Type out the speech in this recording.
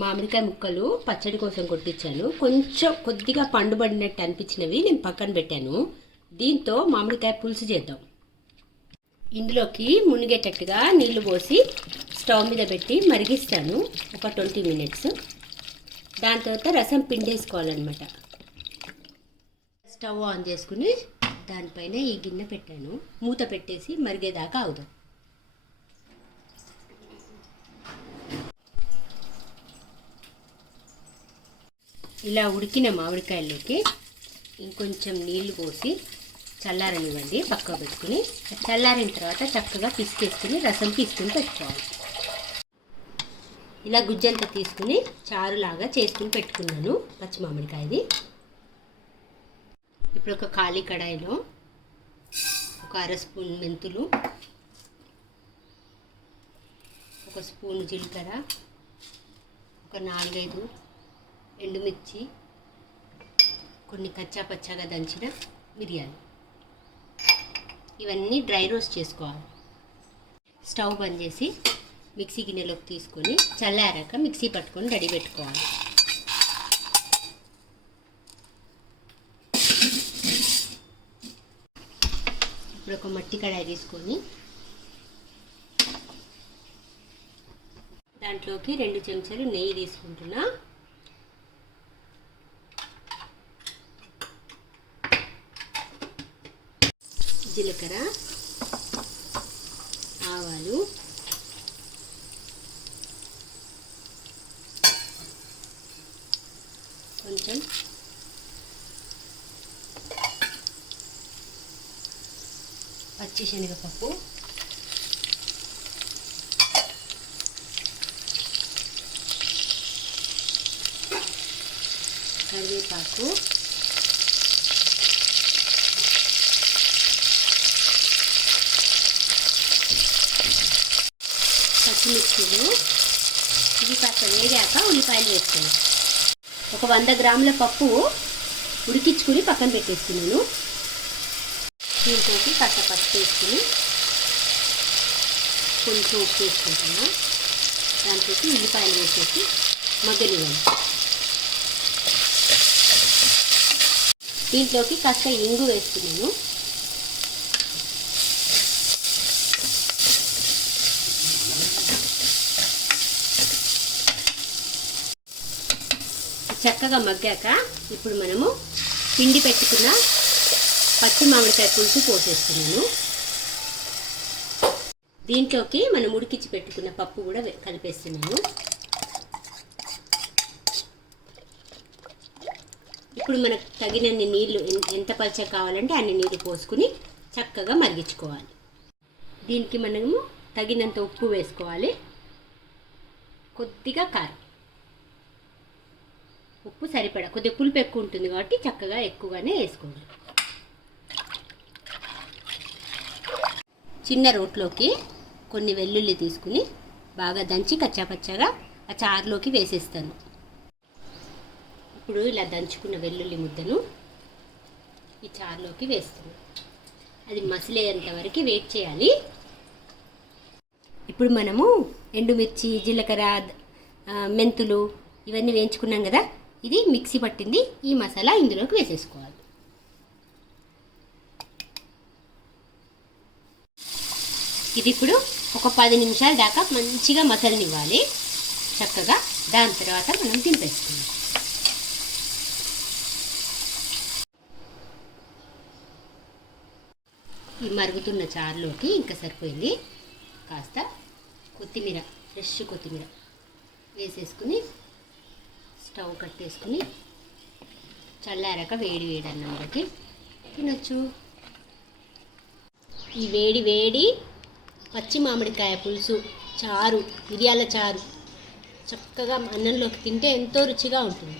మామిడికాయ ముక్కలు పచ్చడి కోసం కొట్టించాను. కొద్దిగా పండుబడినట్టు అనిపించినవి నేను పక్కన పెట్టాను. దీంతో మామిడికాయ పులుసు చేద్దాం. ఇందులోకి మునిగేటట్టుగా నీళ్లు పోసి స్టవ్ మీద పెట్టి మరిగిస్తాను ఒక 20 మినిట్స్. దాని తర్వాత రసం పిండేసుకోవాలన్నమాట. స్టవ్ ఆన్ చేసుకుని దానిపైన ఈ గిన్నె పెట్టాను. మూత పెట్టేసి మరిగేదాకా అవుదాం. ఇలా ఉడికిన మామిడికాయల్లోకి ఇంకొంచెం నీళ్లు పోసి చల్లారనివ్వండి. పక్కకు పెట్టుకుని చల్లారిన తర్వాత చక్కగా పిసికేసుకుని రసం తీసుకుని పెట్టుకోవాలి. ఇలా గుజ్జంతా తీసుకుని చారులాగా చేసుకుని పెట్టుకున్నాను పచ్చి మామిడికాయది. ఇప్పుడు ఒక ఖాళీ కడాయిలో ఒక 1/2 స్పూన్ మెంతులు, 1 స్పూన్ జీలకర్ర, ఒక 4-5 ఎండుమిర్చి, కొన్ని కచ్చా పచ్చాగా దంచిన మిరియాలు, ఇవన్నీ డ్రై రోస్ట్ చేసుకోవాలి. స్టవ్ బంద్ చేసి మిక్సీ గిన్నెలోకి తీసుకొని చల్లారాక మిక్సీ పట్టుకొని రెడీ పెట్టుకోవాలి. ఇప్పుడు ఒక మట్టి కడాయి తీసుకొని దాంట్లోకి 2 చెంచాలు నెయ్యి తీసుకుంటున్నా. జీలకర్ర, ఆవాలు, కొంచెం పచ్చిశనగపప్పు, కరివేపాకు, పచ్చిమిర్చిలు. ఇది కాస్త వేగాక ఉల్లిపాయలు వేసుకున్నాను. ఒక 100 గ్రాముల పప్పు ఉడికించుకుని పక్కన పెట్టేసుకున్నాను. దీంట్లోకి కాస్త పసుపు వేసుకుని కొంచెం ఉప్పు వేసుకుంటున్నా. దాంట్లోకి ఉల్లిపాయలు వేసేసి మగ్గనివ్వండి. దీంట్లోకి కాస్త ఇంగు వేసుకున్నాను. చక్కగా మగ్గాక ఇప్పుడు మనము పిండి పెట్టుకున్న పచ్చి మామిడికాయ పులుసు పోసేస్తున్నాను. దీంట్లోకి మనం ఉడికించి పెట్టుకున్న పప్పు కూడా కలిపేస్తున్నాను. ఇప్పుడు మనకు తగినన్ని నీళ్లు, ఎంత పల్చగా కావాలంటే అన్ని నీళ్లు పోసుకుని చక్కగా మరిగించుకోవాలి. దీనికి మనము తగినంత ఉప్పు వేసుకోవాలి. కొద్దిగా కారం, ఉప్పు సరిపడా. కొద్దిగా పులుపు ఎక్కువ ఉంటుంది కాబట్టి చక్కగా ఎక్కువగానే వేసుకోవాలి. చిన్న రోట్లోకి కొన్ని వెల్లుల్లి తీసుకుని బాగా దంచి కచ్చాపచ్చాగా ఆ చారులోకి వేసేస్తాను. ఇప్పుడు ఇలా దంచుకున్న వెల్లుల్లి ముద్దను ఈ చారులోకి వేస్తాను. అది మసిలేంత వరకు వెయిట్ చేయాలి. ఇప్పుడు మనము ఎండుమిర్చి, జీలకర్ర, మెంతులు ఇవన్నీ వేయించుకున్నాం కదా, ఇది మిక్సీ పట్టింది. ఈ మసాలా ఇందులోకి వేసేసుకోవాలి. ఇది ఇప్పుడు ఒక 10 నిమిషాల దాకా మంచిగా మసలనివ్వాలి చక్కగా. దాని తర్వాత మనం దింపేసుకుందాం. ఈ మరుగుతున్న చారులోకి ఇంకా సరిపోయింది కాస్త కొత్తిమీర, ఫ్రెష్ కొత్తిమీర వేసేసుకుని స్టవ్ కట్టేసుకుని చల్లారాక వేడి వేడి అన్నంలోకి తినొచ్చు. ఈ వేడి వేడి పచ్చి మామిడికాయ పులుసు చారు, మిరియాల చారు చక్కగా అన్నంలోకి తింటే ఎంతో రుచిగా ఉంటుంది.